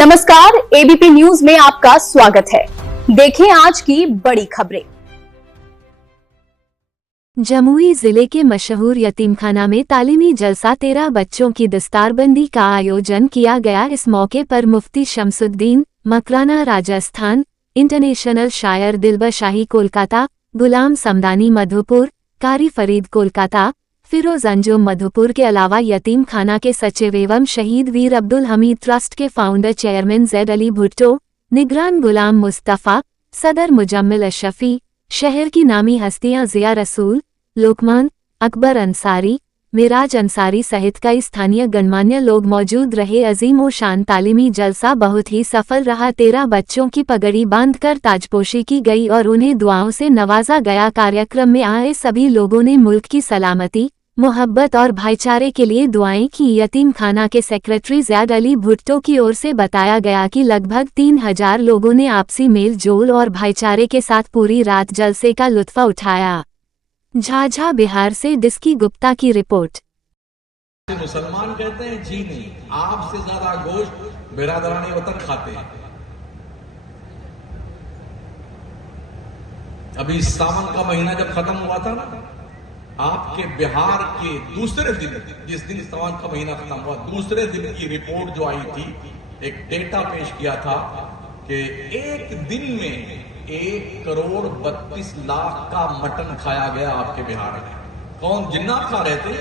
नमस्कार, ABP news में आपका स्वागत है। देखें आज की बड़ी खबरें। जमुई जिले के मशहूर यतीमखाना में तालीमी जलसा 13 बच्चों की दस्तारबंदी का आयोजन किया गया। इस मौके पर मुफ्ती शमसुद्दीन मकराना राजस्थान, इंटरनेशनल शायर दिलबर शाही कोलकाता, गुलाम समदानी मधुपुर, कारी फरीद कोलकाता, फिरोज अंजुम मधुपुर के अलावा यतीम खाना के सचिव एवं शहीद वीर अब्दुल हमीद ट्रस्ट के फाउंडर चेयरमैन जैद अली भुट्टो, निगरान गुलाम मुस्तफ़ा, सदर मुजम्मिल अशफी, शहर की नामी हस्तियां जिया रसूल, लोकमान, अकबर अंसारी, मिराज अंसारी सहित कई स्थानीय गणमान्य लोग मौजूद रहे। अजीम और शान तालीमी जलसा बहुत ही सफल रहा। 13 बच्चों की पगड़ी बांधकर ताजपोशी की गई और उन्हें दुआओं से नवाजा गया। कार्यक्रम में आए सभी लोगों ने मुल्क की सलामती, मोहब्बत और भाईचारे के लिए दुआएं की। यतीम खाना के सेक्रेटरी ज़ैद अली भुट्टो की ओर से बताया गया कि लगभग 3000 लोगों ने आपसी मेल जोल और भाईचारे के साथ पूरी रात जलसे का लुत्फ़ उठाया। झाझा बिहार से डिस्की गुप्ता की रिपोर्ट। मुसलमान कहते हैं जी नहीं, आपसे ज्यादा गोश्त बिरादरानी वतन खाते हैं। अभी सावन का महीना जब खत्म हुआ था ना, आपके बिहार के दूसरे दिन, जिस दिन सावन का महीना खत्म हुआ, दूसरे दिन की रिपोर्ट जो आई थी, एक डेटा पेश किया था कि एक दिन में 1,32,00,000 का मटन खाया गया आपके बिहार में। कौन जिन्नात खा रहे थे?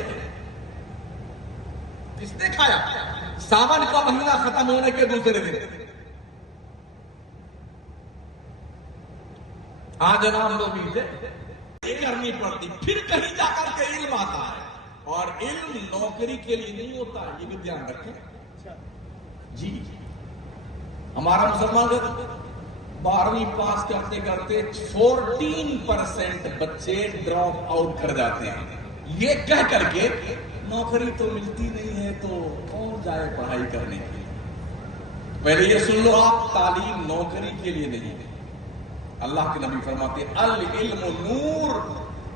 किसने खाया? सावन का महीना खत्म होने के दूसरे दिन। आज नाम लोग थे करनी पड़ती, फिर कहीं जाकर के इल्म आता है। और इल्म नौकरी के लिए नहीं होता है, ये भी ध्यान रखें जी। हमारा मुसलमान 12वीं पास करते करते 14% बच्चे ड्रॉप आउट कर जाते हैं। ये कह करके नौकरी तो मिलती नहीं है तो कौन जाए पढ़ाई करने के लिए। पहले ये सुन लो, आप तालीम नौकरी के लिए नहीं है। अल्लाह के नबी फरमाते अल इल्म नूर,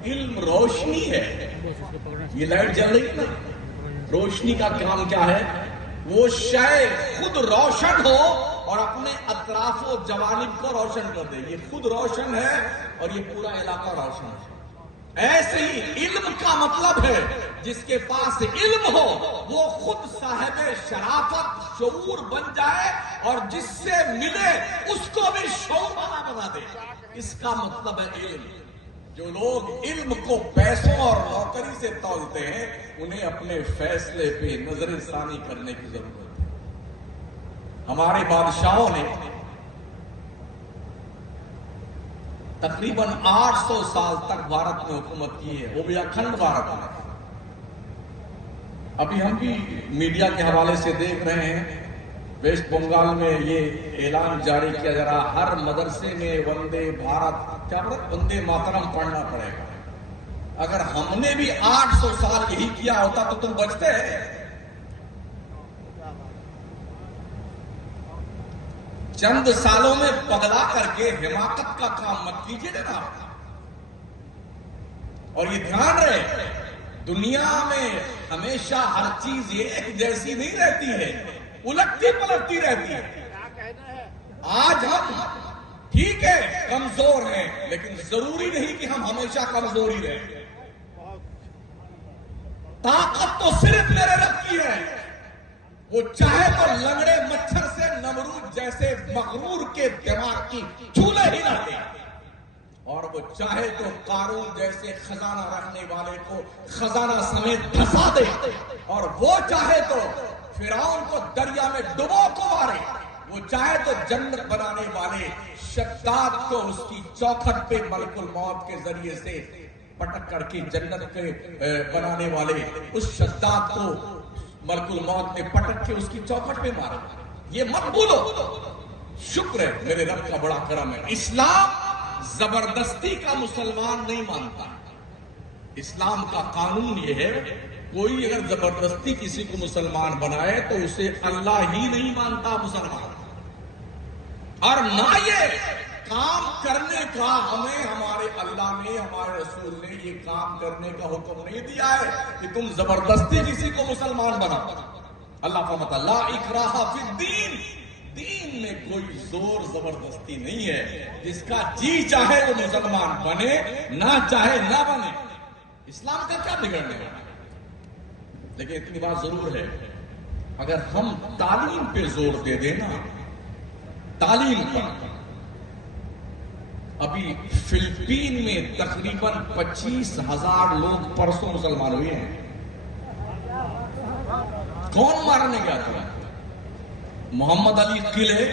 इल्म रोशनी है। ये लाइट जल रही है ना, रोशनी का काम क्या है? वो शय खुद रोशन हो और अपने अतराफो जवानिब को रोशन कर दे। ये खुद रोशन है और ये पूरा इलाका रोशन है। ऐसे ही इल्म का मतलब है जिसके पास इल्म हो वो खुद साहिब शराफत शऊर बन जाए और जिससे मिले उसको भी शऊर वाला बना दे। इसका मतलब है इल्म। जो लोग इल्म को पैसों और नौकरी से तौलते हैं, उन्हें अपने फैसले पे नजर सानी करने की जरूरत है। हमारे बादशाहों ने तकरीबन 800 साल तक भारत में हुकूमत की है, वो भी अखंड भारत में। अभी हम भी मीडिया के हवाले से देख रहे हैं, वेस्ट बंगाल में ये ऐलान जारी किया जा रहा, हर मदरसे में वंदे भारत, क्या वंदे मातरम पढ़ना पड़ेगा। अगर हमने भी 800 साल यही किया होता तो तुम बचते हैं। चंद सालों में पगला करके हिमाकत का काम मत कीजिए जनाब। और ये ध्यान रहे, दुनिया में हमेशा हर चीज एक जैसी नहीं रहती है, उलटती पलटती रहती है। आज हम ठीक है कमजोर हैं, लेकिन जरूरी नहीं कि हम हमेशा कमजोर ही रहें। ताकत तो सिर्फ मेरे रब की है। वो चाहे तो लंगड़े मच्छर से नमरूद जैसे मगरूर के दिमाग की चूल्हे ही ना दे, और वो चाहे तो कारून जैसे खजाना रखने वाले को खजाना समेत धंसा दे, और वो चाहे तो फिरौन को दरिया में डुबो को मारे। वो चाहे तो जन्नत बनाने वाले शद्दाद को उसकी चौखट पे मलकुल मौत के जरिए से पटक करके जन्नत पे बनाने वाले उस शद्दाद को मलकुल मौत ने पटक के उसकी चौखट पे मारे। ये मत भूलो। शुक्र है मेरे रब का बड़ा करम है। इस्लाम जबरदस्ती का मुसलमान नहीं मानता। इस्लाम का कानून ये है, कोई अगर जबरदस्ती किसी को मुसलमान बनाए तो उसे अल्लाह ही नहीं मानता मुसलमान। और ना ये काम करने का हमें हमारे अल्लाह ने, हमारे रसूल ने ये काम करने का हुक्म नहीं दिया है कि तुम जबरदस्ती किसी को मुसलमान बनाओ। अल्लाह फरमाता ला इकराहा फिद्दीन, دین میں کوئی زور زبردستی نہیں ہے. جس کا جی چاہے وہ مسلمان بنے, نہ چاہے نہ بنے. اسلام کا کیا بگڑنے والا ہے؟ لیکن اتنی بات ضرور ہے, اگر ہم تعلیم پہ زور دے دیں نا, تعلیم پر. ابھی فلپین میں تقریباً 25,000 لوگ پرسوں مسلمان ہوئے ہیں. کون مارنے گیا تھا؟ محمد علی قلعے,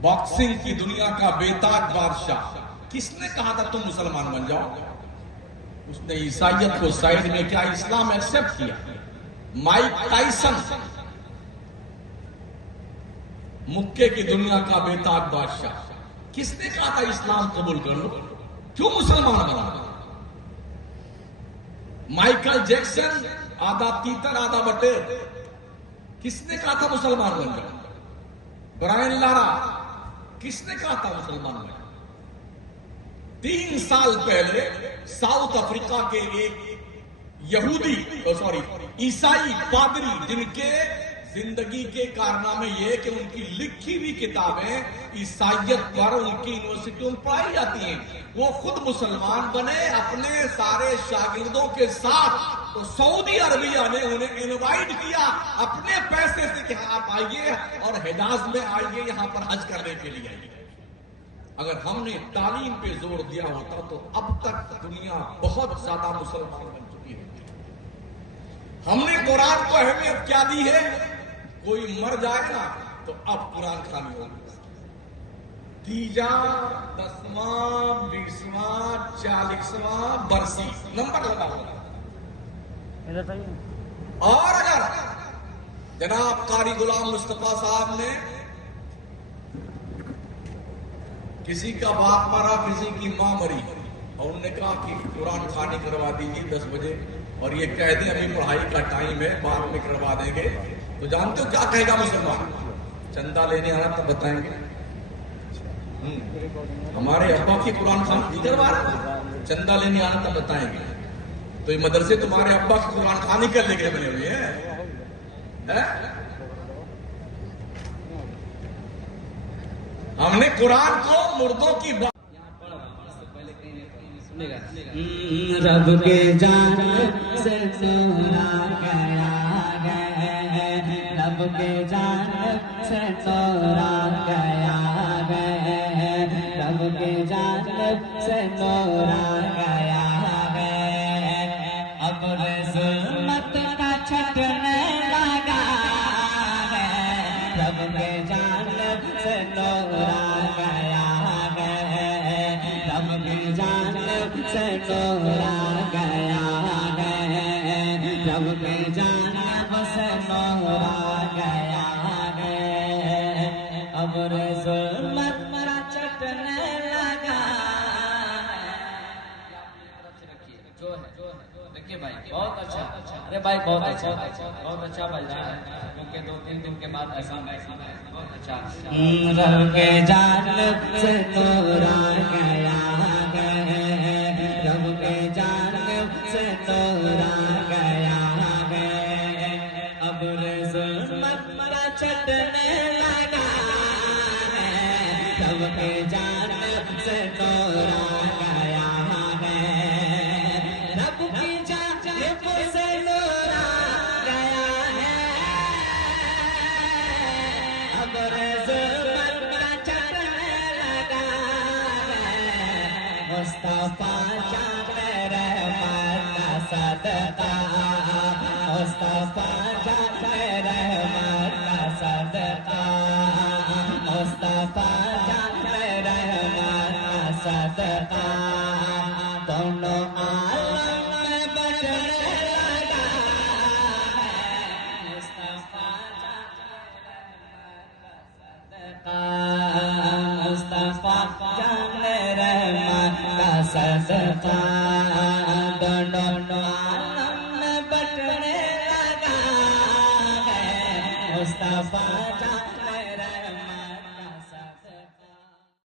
باکسنگ کی دنیا کا بیتاج بادشاہ. کس نے کہا تھا تم مسلمان بن جاؤ؟ اس نے عیسائیت کو سائڈ میں کیا, اسلام ایکسپٹ کیا. مائک ٹائسن, مکے کی دنیا کا بیتاج بادشاہ, کس نے کہا تھا اسلام قبول کر لو؟ کیوں مسلمان بنا؟ مائیکل جیکسن, آدھا تیتر آدھا بٹیر, کس نے کہا تھا مسلمان بن جاؤ؟ برائن لارا, کس نے کہا تھا مسلمان بن جاؤ؟ 3 سال پہلے ساؤتھ افریقہ کے ایک یہودی عیسائی پادری, جن کے زندگی کے کارنامے یہ کہ ان کی لکھی ہوئی کتابیں عیسائیت پر ان کی یونیورسٹیوں میں پڑھائی جاتی ہیں, وہ خود مسلمان بنے اپنے سارے شاگردوں کے ساتھ. تو سعودی عربیہ نے انہیں انوائٹ کیا اپنے پیسے سے کہ آپ آئیے اور حجاز میں آئیے, یہاں پر حج کرنے کے لیے آئیے. اگر ہم نے تعلیم پہ زور دیا ہوتا تو اب تک دنیا بہت زیادہ مسلمان بن چکی ہوتی. ہم نے قرآن کو اہمیت کیا دی ہے؟ کوئی مر جائے نا تو اب قرآن خانی ہوگی. 3واں 10واں 20واں 40واں برسی نمبر لگا ہوگا. اور اگر جناب قاری غلام مصطفیٰ صاحب نے کسی کا باپ مرا, کسی کی ماں مری, اور انہوں نے کہا کہ قرآن خوانی کروا دیجیے 10 بجے, اور یہ کہہ دیں ابھی پڑھائی کا ٹائم ہے, بعد میں کروا دیں گے, تو جانتے ہو کیا کہے گا مسلمان؟ چندہ لینے آنا تو بتائیں گے. ہمارے ابا کی قرآن خوانی کروا رہے, چندہ لینے آنا تو بتائیں گے. تو یہ مدرسے تمہارے ابا کی قرآن خوانی کرنے کے بنے ہوئے ہیں. ہم نے قرآن کو مردوں کی بات. رب کے جانب سے نورا گیا ہے, رب کے جانب سے نورا گیا ہے, رب کے جانب سے نورا گیا ہے. اب ظلمت کا چھٹنے لگا ہے, رب کے جانب سے نورا گیا ہے, رب کی جانب سے نورا گیا ہے, رب کی جانب سے نورا گیا ہے. ابر ظلمت مرا چٹنے لگا ہے. جو ہے دیکھیے بھائی بہت اچھا, ارے بھائی بہت اچھا بج رہا ہے, کیونکہ 2-3 دن کے بعد ایسا بہت اچھا. رب کے جانب سے نورا گیا ہے, رب کے جانب سے نورا گیا ہے. ابر ظلمت مرا چٹنے لگا ہے, رب کے جانب سے نورا گیا ہے, رب کی جانب سے نورا گیا ہے. ابر ظلمت مرا چٹنے لگا ہے, مصطفیٰ جان رحمت کا صدقہ, مصطفیٰ جان رحمت کا صدقہ, مصطفیٰ جان رحمت کا صدقہ. دونوں عالم میں بچنے لگا ہے, مصطفیٰ جان رحمت کا صدقہ, مصطفیٰ جان رحمت کا صدقہ.